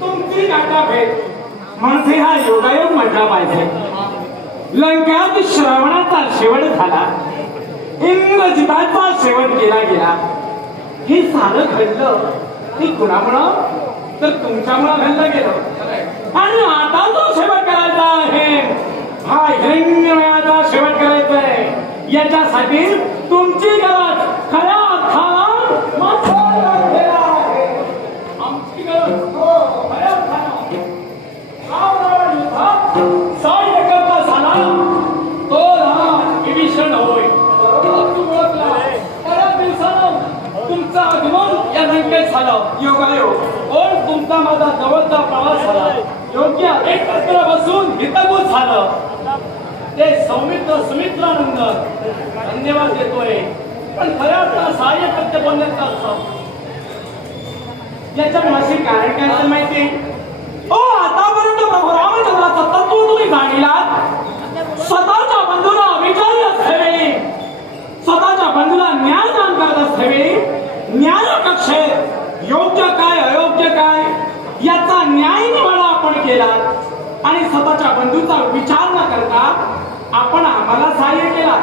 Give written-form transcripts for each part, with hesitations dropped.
तुमची गाठा भेट म्हणजे हा योगायोग म्हटला पाहिजे. लंकात श्रावणाचा शेवट झाला, इंद्रजिताचा शेवट केला गेला. हे सारं घडलं ते कुणामुळं तर तुमच्यामुळं घडलं गेलं. आणि आता जो शेवट करायचा आहे हा हिरण्यमयाचा शेवट करायचा आहे. याच्यासाठी तुमची गरज खऱ्या अर्थाला आमची गरज खऱ्या अर्थानं रावण युद्धात सहाय्य करता झाला तो राम विभीषण होय. बऱ्याच दिवसानं तुमचं आगमन या लंकेत झालं. योगायोग कोण तुमचा माझा जवळचा प्रवास झाला. योग्य एकत्र बसून हितगुज झालं. ते सौमित्र सुमित्रानंदन धन्यवाद देतोय. पण खऱ्या अर्थानं सहाय्य करते बोलण्याचं असतं. याच्या माशी कारण काय असं माहिती? आतापर्यंत प्रभू रामचंद्राचं तत्व तुम्ही जाणीलात. स्वतःच्या बंधूला अविचारी असतेवेळी, स्वतःच्या बंधूला न्याय दान करत असतेवेळी न्याय कक्षेत योग्य काय अयोग्य काय याचा न्याय निवाडा आपण केला. आणि स्वतःच्या बंधूचा विचार न करता आपण आम्हाला सहाय्य केला.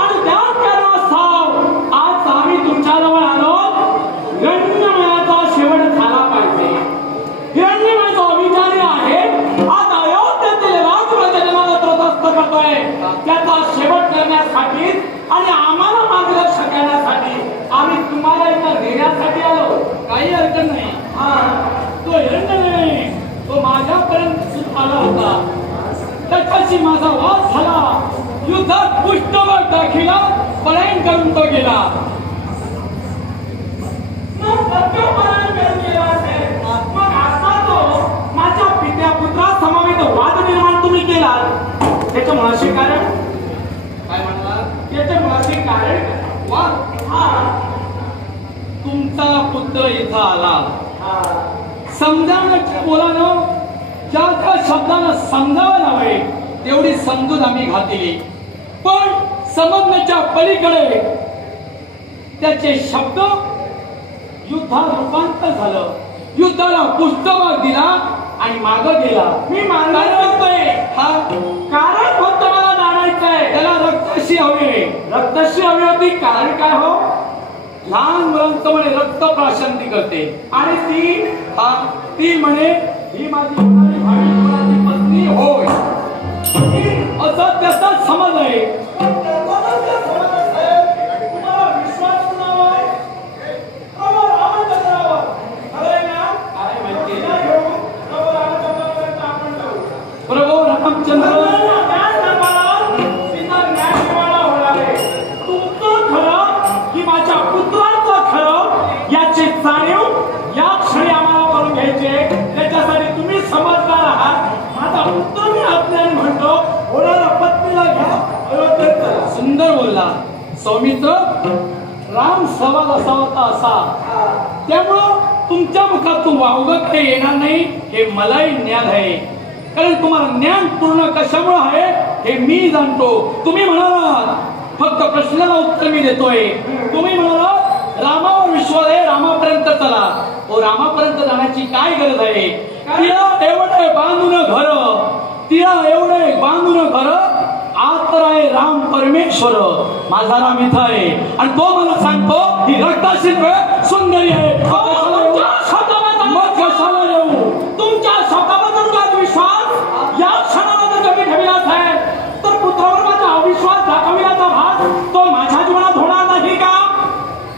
आणि त्याच कारणास्तव आज आम्ही तुमच्याजवळ आलो. हिरण्यमयाचा शेवट झाला पाहिजे. हिरण्यमयाचा अविचारी आहे. आज अयोध्येतील राजप्रजनाला त्रस्त करतोय. त्याचा शेवट करण्यासाठी आणि आम्हाला मार्गदर्शन करण्यासाठी आम्ही तुम्हाला इथं नेण्यासाठी आलो. काही अर्थ नाही. तो हिरण्यमय तो माझ्यापर्यंत आला होता. त्याच्याशी माझा वाद झाला. युद्धात पुष्टवर दाखिला पलायन करून तो गेला. मग आता तो माझ्या पित्या पुत्रा समवेत वाद निर्माण तुम्ही केला. त्याच्या मुळाशी कारण काय म्हणला? त्याच्या मुळाशी कारण वाद. तुमचा पुत्र इथं आला. समजावण्याच्या बोलानं ज्या त्या शब्दानं समजावं हवे तेवढी समजून आम्ही घातली. पण समजण्याच्या पलीकडे त्याचे शब्द युद्धात रूपांतर झालं. युद्धाला पुष्ठभाग दिला आणि मागं गेला. मी मानतोय हा कारण फक्त मला जाणायचंय. त्याला रक्तशी हवी. रक्तशी हवी होती. कारण काय हो? लहान मुलांचं म्हणे रक्त प्राशंती करते. आणि ती म्हणे ही माझी भावी पत्नी होय असा त्याचा समज आहे. तुम्हाला विश्वास नाही प्रभू रामचंद्र तुमचं खरं की माझ्या पुत्राचं खरं याची जाणीव या क्षणी आम्हाला करून घ्यायचे. त्याच्यासाठी तुम्ही समजदार आहात. माझा पुत्र मी आपल्याला म्हणतो होणारा पत्नीला घ्या. सुंदर बोलला सौमित्र. राम सवाल असा होता असा. त्यामुळं तुमच्या मुखातून वावगं काही येणार नाही हे मलाही ज्ञान आहे. कारण तुम्हाला ज्ञान पूर्ण कशामुळे आहे हे मी जाणतो. तुम्ही म्हणाला फक्त प्रश्नाला उत्तर मी देतोय. तुम्ही म्हणाला रामावर विश्वास आहे. रामापर्यंत चला. रामापर्यंत जाण्याची काय गरज आहे? तिला एवढे बांधून घर, तिला एवढे बांधून घर. आज तर आहे राम परमेश्वर. माझा राम इथं आहे आणि तो मला सांगतो ही रक्ताशी सुंदरी आहे. मग कशाला येऊ? तुमच्या शब्दाबद्दल विश्वास या क्षणाला जर ठेवलाच आहे तर पुत्रावर माझा अविश्वास दाखविण्याचा भाग तो माझ्या जीवनात होणार नाही का?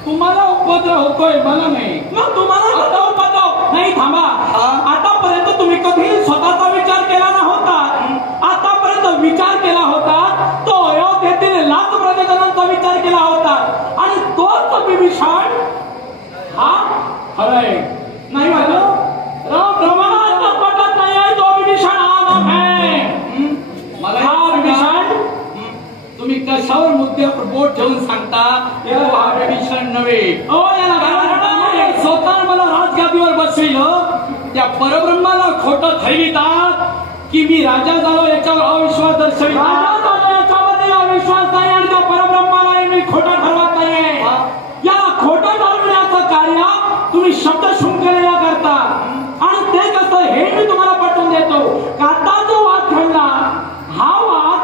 तुम्हाला उपद्रव होतोय मला नाही. मग तुम्हाला उपद्रव नाही. थांबा. आतापर्यंत तुम्ही कधी स्वतःचा विचार केला नव्हता. आतापर्यंत विचार केला होता तो अयोध्येतील लाख प्रजाजनांचा विचार केला होता. आणि तोच विभीषण हा खरंय नाही माझं राम प्रमाणात पटत नाही आहे. तो विभीषण आगाम आहे. मला हा विभीषण तुम्ही कशावर मुद्द्यावर बोट ठेवून सांगता? हा विभीषण नव्हे. स्वतः मला राजगादीवर बसविलं. त्या परब्रह्माला खोटं ठरवितात की मी राजा झालो याच्यावर अविश्वास दर्शवितात. खोटं ठरवत नाहीये. या खोटं ठरवण्याचं कार्य तुम्ही शब्द शृंखलेला करता आणि ते कसं हे मी तुम्हाला पटवून देतो. आता जो वाद घडला हा वाद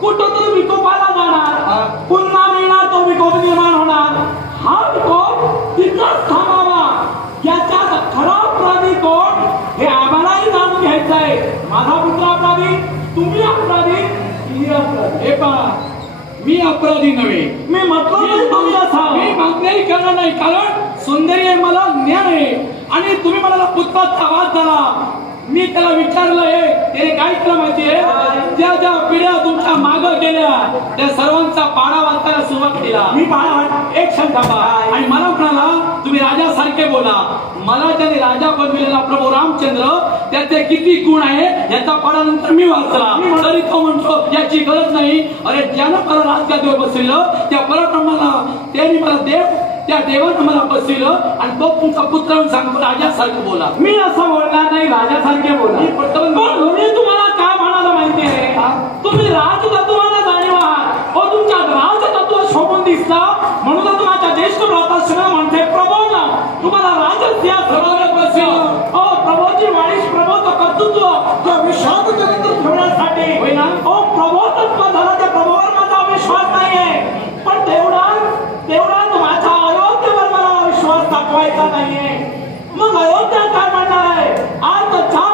कुठंतरी विकोपाला जाणार, पुन्हा मिळणार तो विकोप निर्माण होणार. हा विकोप तिथंच थांबावा. याच्यात खरा अपराधी कोण हे आम्हालाही जाणून घ्यायचं आहे. माझा पुत्र अपराधी, तुम्ही अपराधी, मी अपराधी. हे पहा, मी अपराधी नव्हे. मी तुम्ही असा मी मागणी करणार नाही, कारण सौंदर्य मला ज्ञान आहे. आणि तुम्ही मला पुत्राचा आवाज झाला, मी त्याला विचारलंय, त्याने काय केलं माहितीये, ज्या ज्या पिढ्या तुमच्या मागं गेल्या त्या सर्वांचा पाडा वाचायला सुरुवात केला. मी पाडा एक क्षण थांबा आणि मला म्हणाला तुम्ही राजासारखे बोला. मला त्याने राजा बनविलेला प्रभू रामचंद्र त्याचे किती गुण आहे याचा पाडा नंतर मी वाचला. तरी तो म्हणतो याची गरज नाही. अरे ज्यानं मला राजगादीवर बसविलं त्या परब्रह्माला, त्याने मला त्या देवानं मला बसविलं आणि तो तुमचा पुत्र म्हणून सांगतो राजासारखं बोला. मी असं बोलणार नाही, राजासारखे बोला. मी तुम्हाला काय म्हणाला माहितीये, तुम्ही राजतत्वाला जाणीव आहात. तुमच्या राजतत्व शोभून दिसला म्हणून तुम्हाला ज्येष्ठ भ्राता म्हणते प्रभोना तुम्हाला राजस्य सर्वांना बसविलं. प्रभोची वाणीश प्रभोचं कर्तृत्व विश्वास ठेवण्यासाठी होय ना. प्रभो तत्व झाला, त्या प्रभोवर माझा विश्वास नाहीये. पण तेवढा माझा अयोध्येवर मला विश्वास दाखवायचा नाहीये. मग अयोध्या काय म्हणणार आहे, आज ज्या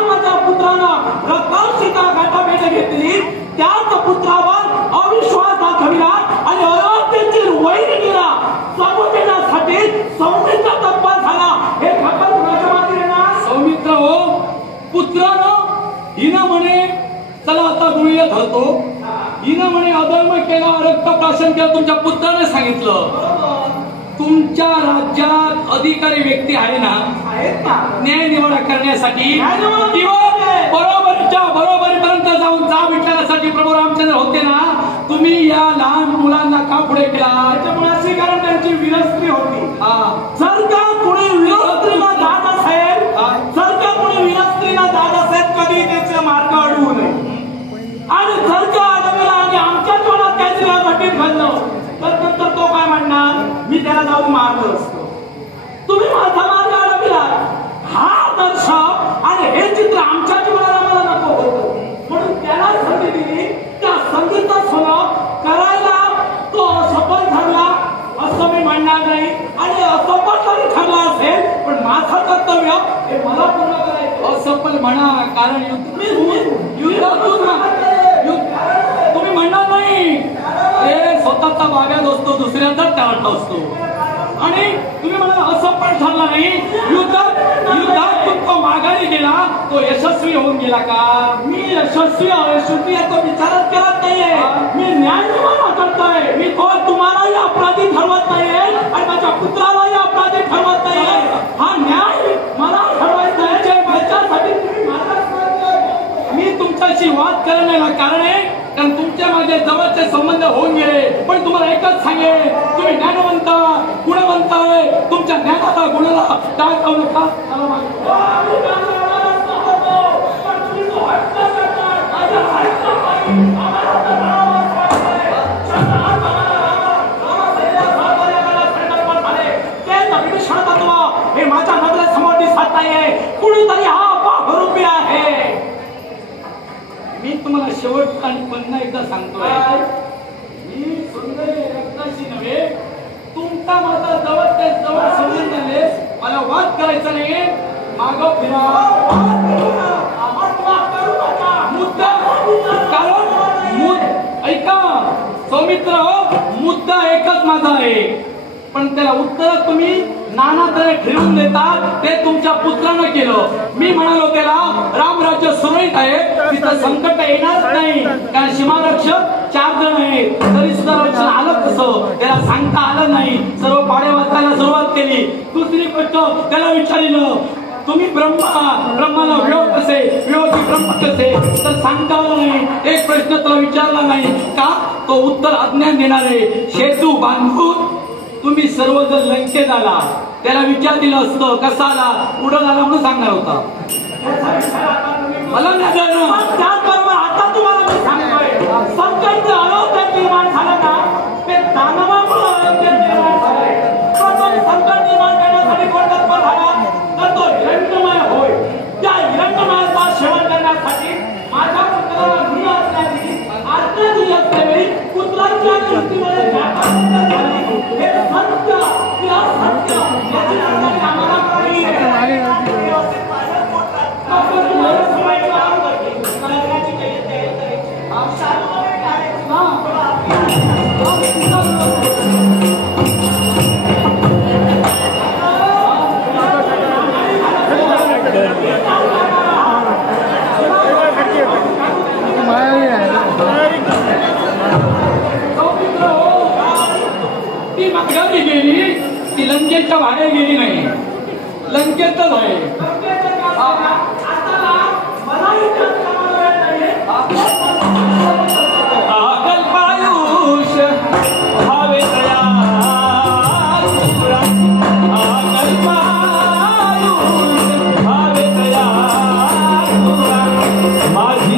माझ्या पुत्रानं रक्ताशीचा गाठा भेट घेतली त्याच पुत्रावर अविश्वास दाखविला आणि अयोध्येची वैर केला समजण्यासाठी सौमित्र तत्पर झाला. हे खबर कुणाच्या मागे येणार. सौमित्र हो पुत्रानं हिनं म्हणे चला आता गुळीला धरतो, हिनं म्हणे अधर्म केला, रक्तप्राशन केलं. तुमच्या पुत्राने सांगितलं तुमच्या राज्यात अधिकारी व्यक्ती आहे ना, न्याय निवडा करण्यासाठी बरोबरीपर्यंत जाऊन जा विचारण्यासाठी प्रभू रामचंद्र होते ना. तुम्ही या लहान मुलांना का पुढे केला, त्याच्यामुळे कारण त्यांची विरस्त्री होती. जर का कोणी विरस्त्रीला जात असेल, जर का कोणी विरस्त्रीला जात असेल कधी त्याचे मार्ग अडवू नये. आणि जर का अडवला आणि आमच्या तोंडात काहीतरी घटित घडलं तर नंतर तो काय म्हणणार, मी त्याला जाऊन मारलं असतो. तुम्ही माझा मार्ग अडविला. हा आदर्श आणि हे चित्र आमच्या जीवनाला मला नको होतं म्हणून त्याला संधी दिली. त्या संधीचा सराव करायला तो असफल ठरला असं मी म्हणणार नाही. आणि असफल जरी ठरला असेल पण माझं कर्तव्य हे मला पूर्ण करायचं. असफल म्हणा, कारण तुम्ही म्हणणार नाही ते स्वतःचा बागात असतो, दुसऱ्याचाच टाळता असतो. आणि तुम्ही म्हणाला असफल ठरला नाही, युद्धात तो माघारी गेला, तो यशस्वी होऊन गेला का. मी यशस्वी अयशस्वी याचा विचारच करत नाहीये. मी न्याय निर्माण करतोय. मी तुम्हालाही अपराधी ठरवत नाहीये आणि माझ्या पुत्रालाही अपराधी ठरवत नाहीये. हा न्याय मला ठरवायचा आहे. माझ्यासाठी मी तुमच्याशी वाद करण्याला कारण आहे कारण तुमच्या माझे जवळचे संबंध होऊन गेले. पण तुम्हाला एकच सांगेल, तुम्ही ज्ञानवंत गुणवंत आहे. तुमच्या ज्ञानाला गुणाला काय करू नका. हे माझ्या नजरेसमोर दिसत नाहीये. कुणीतरी हा अपरूपी आहे. मी तुम्हाला शेवट आणि पुन्हा एकदा सांगतोय, ही सौंदर्य रक्ताशी नव्हे, तुमचा माझा जवळ जवळ समजून झाले. मला वाद करायचा नाही. मागं फिरा, ऐका सौमित्र, मुद्दा एकच माझा आहे पण त्याला उत्तर तुम्ही नाना तऱ्हे ठेवून देतात. ते तुमच्या पुत्रानं केलं. मी म्हणालो त्याला रामराज्य सुरळीत आहे, तिथं संकट येणार नाही कारण सीमारक्षक 4 जण आहेत. तरी सुद्धा रक्षण आलं कसं त्याला सांगता आलं नाही. सर्व पाडे वाचायला सुरुवात केली. दुसरी गोष्ट त्याला विचारलं तुम्ही ब्रह्माला वियोग कसे, वियोगी ब्रह्म कसे, तर सांगता आलं नाही. एक प्रश्न त्याला विचारला नाही का, तो उत्तर अज्ञान देणारे. सेतू बांधून तुम्ही सर्वजण लंकेत आला, त्याला विचार दिलं असतं कसा आला, उडत आला म्हणून सांगणार होता. मला त्याचबरोबर आता तुम्हाला मी सांगतोय संकट आलं लंकेच्या बाहेर गेली नाही, लंकेतच आहे. अकल्पायुष भावे तया अकल्पायुष भावे तया माझी